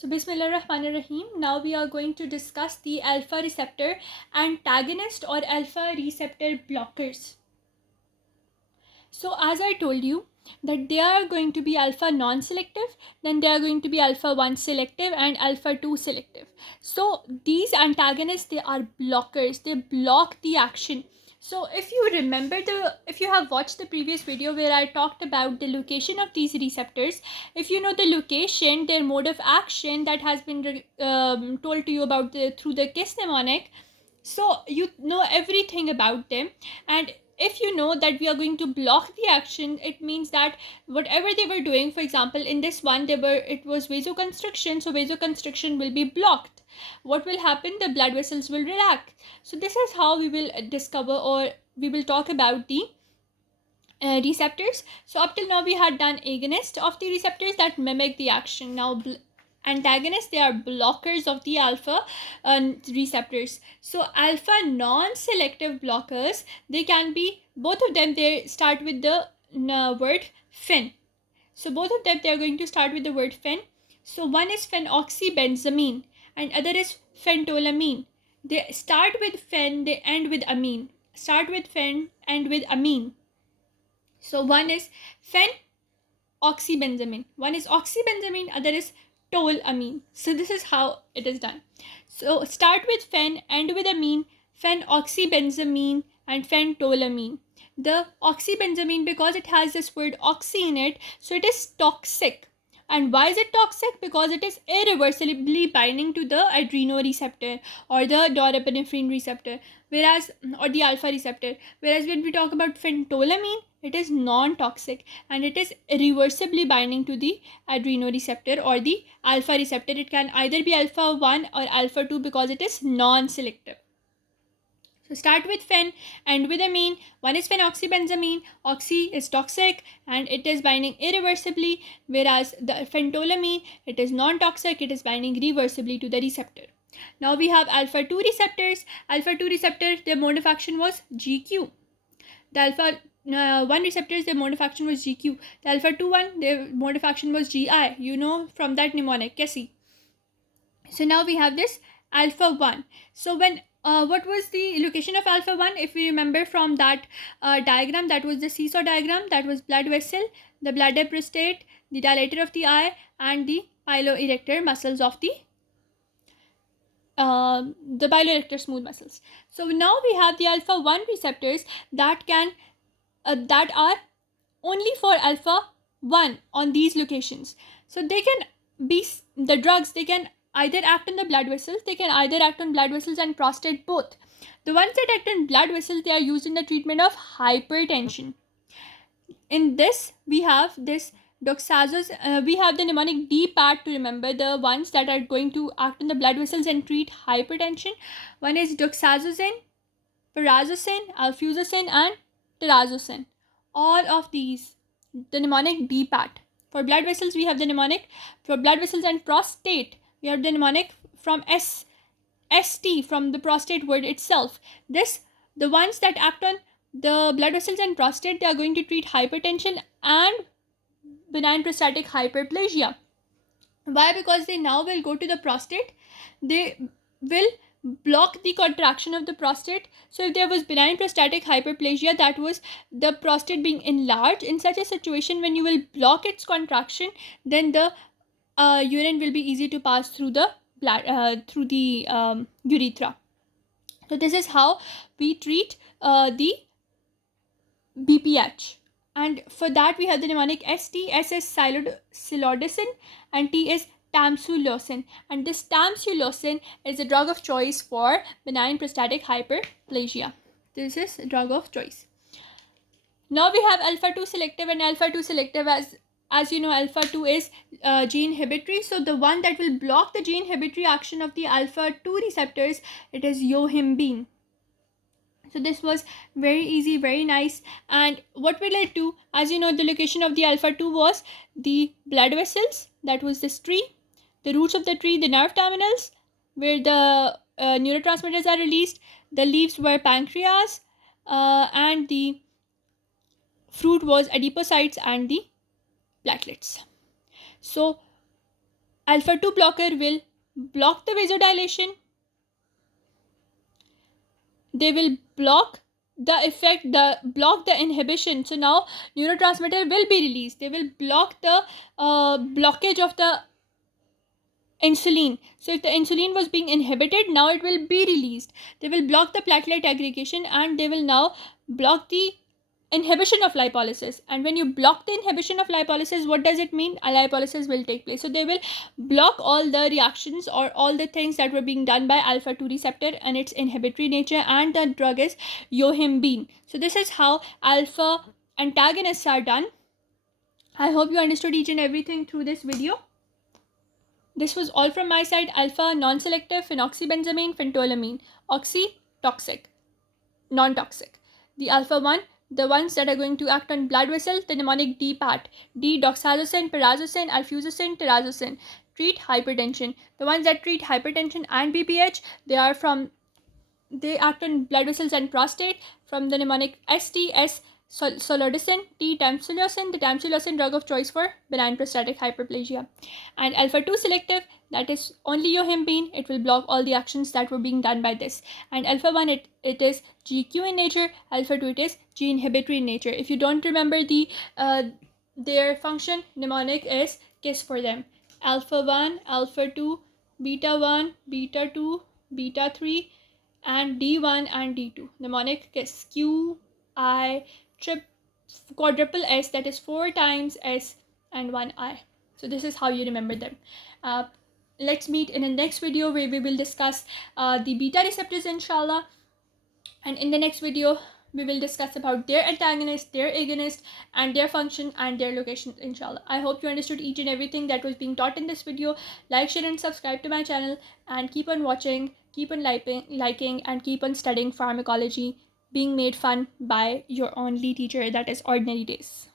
So Bismillahirrahmanirrahim. Now we are going to discuss the alpha receptor antagonist or alpha receptor blockers. So as I told you that they are going to be alpha non-selective, then they are going to be alpha 1 selective and alpha 2 selective. So these antagonists, they are blockers. They block the action. So if you remember if you have watched the previous video where I talked about the location of these receptors, if you know the location, their mode of action that has been told to you about through the kiss mnemonic, so you know everything about them. And if you know that we are going to block the action, it means that whatever they were doing, for example in this one, it was vasoconstriction, so vasoconstriction will be blocked. What will happen? The blood vessels will relax. So this is how we will discover, or we will talk about the receptors. So up till now we had done agonist of the receptors that mimic the action. Now antagonists, they are blockers of the alpha receptors. So alpha non-selective blockers, they can be both of them, they start with the word fen. So both of them, they are going to start with the word fen. So one is phenoxybenzamine and other is phentolamine. They start with fen, they end with amine. Start with fen, end with amine. So one is phenoxybenzamine, one is oxybenzamine, other is tolamine. So this is how it is done. So start with fen, end with amine, phenoxybenzamine and phentolamine. The oxybenzamine, because it has this word oxy in it, so it is toxic. And why is it toxic? Because it is irreversibly binding to the adrenoreceptor or the norepinephrine receptor, whereas, or the alpha receptor. Whereas when we talk about phentolamine, it is non-toxic and it is irreversibly binding to the adrenoreceptor or the alpha receptor. It can either be alpha 1 or alpha 2 because it is non-selective. So start with fen, end with amine. One is phenoxybenzamine. Oxy is toxic and it is binding irreversibly, whereas the phentolamine, it is non-toxic, it is binding reversibly to the receptor. Now we have alpha 2 receptors. Alpha 2 receptor, their mode of action was GQ. The alpha 1 receptors, their mode of action was GQ. The alpha 2 one, their mode of action was GI. You know from that mnemonic, Cassie. So now we have this alpha 1. So when what was the location of alpha 1? If we remember from that diagram, that was the seesaw diagram. That was blood vessel, the bladder prostate, the dilator of the eye and the piloerector muscles of the piloerector smooth muscles. So now we have the alpha 1 receptors that are only for alpha 1 on these locations. So they can be the drugs, they can either act on the blood vessels, they can either act on blood vessels and prostate both. The ones that act on blood vessels, they are used in the treatment of hypertension. In this we have this doxazos, we have the mnemonic D-PAT to remember the ones that are going to act on the blood vessels and treat hypertension. One is doxazosine, pyrazosin, alfuzosin and terazosin. All of these, the mnemonic D-PAT. For blood vessels, we have the mnemonic. For blood vessels and prostate, we have the mnemonic from ST, from the prostate word itself. The ones that act on the blood vessels and prostate, they are going to treat hypertension and benign prostatic hyperplasia. Why? Because they now will go to the prostate. They will block the contraction of the prostate. So if there was benign prostatic hyperplasia, that was the prostate being enlarged, in such a situation when you will block its contraction, then the urine will be easy to pass through the urethra. So this is how we treat the BPH. And for that we have the mnemonic ST. S is silodosin and T is tamsulosin. And this tamsulosin is a drug of choice for benign prostatic hyperplasia. This is a drug of choice. Now we have alpha 2 selective, and alpha 2 selective, as you know, alpha 2 is gene inhibitory. So the one that will block the gene inhibitory action of the alpha 2 receptors, it is yohimbine. So this was very easy, very nice. And what will it do? As you know, the location of the alpha 2 was the blood vessels, that was this tree, the roots of the tree, the nerve terminals where the neurotransmitters are released, the leaves were pancreas, and the fruit was adipocytes and the platelets. So Alpha 2 blocker will block the vasodilation. They will block block the inhibition. So now neurotransmitter will be released. They will block the blockage of the insulin. So if the insulin was being inhibited, now it will be released. They will block the platelet aggregation, and they will now block the inhibition of lipolysis. And when you block the inhibition of lipolysis, what does it mean? A lipolysis will take place. So they will block all the reactions or all the things that were being done by alpha 2 receptor and its inhibitory nature, and the drug is yohimbine. So this is how alpha antagonists are done. I hope you understood each and everything through this video. This was all from my side. Alpha non-selective, phenoxybenzamine, phentolamine. Oxy, toxic, non-toxic. The alpha 1, the ones that are going to act on blood vessel, the mnemonic D-PAT. D, doxazosin, pyrazosin, alfuzosin, terazosin. Treat hypertension. The ones that treat hypertension and BPH, they act on blood vessels and prostate. From the mnemonic STS, solodicin, T, tamsulosin, the tamsulosin drug of choice for benign prostatic hyperplasia. And alpha 2 selective, that is only yohimbine. It will block all the actions that were being done by this. And alpha 1, it is GQ in nature. Alpha 2, it is G inhibitory in nature. If you don't remember their function, mnemonic is KISS for them. Alpha 1, alpha 2, beta 1, beta 2, beta 3, and D1 and D2. Mnemonic KISS. Q, I, quadruple S, that is 4 times S and 1 I. So this is how you remember them. Let's meet in the next video where we will discuss the beta receptors, inshallah. And in the next video, we will discuss about their antagonist, their agonist, and their function and their location, inshallah. I hope you understood each and everything that was being taught in this video. Like, share, and subscribe to my channel, and keep on watching, keep on liking, and keep on studying pharmacology, being made fun by your only teacher, that is Ordinary Days.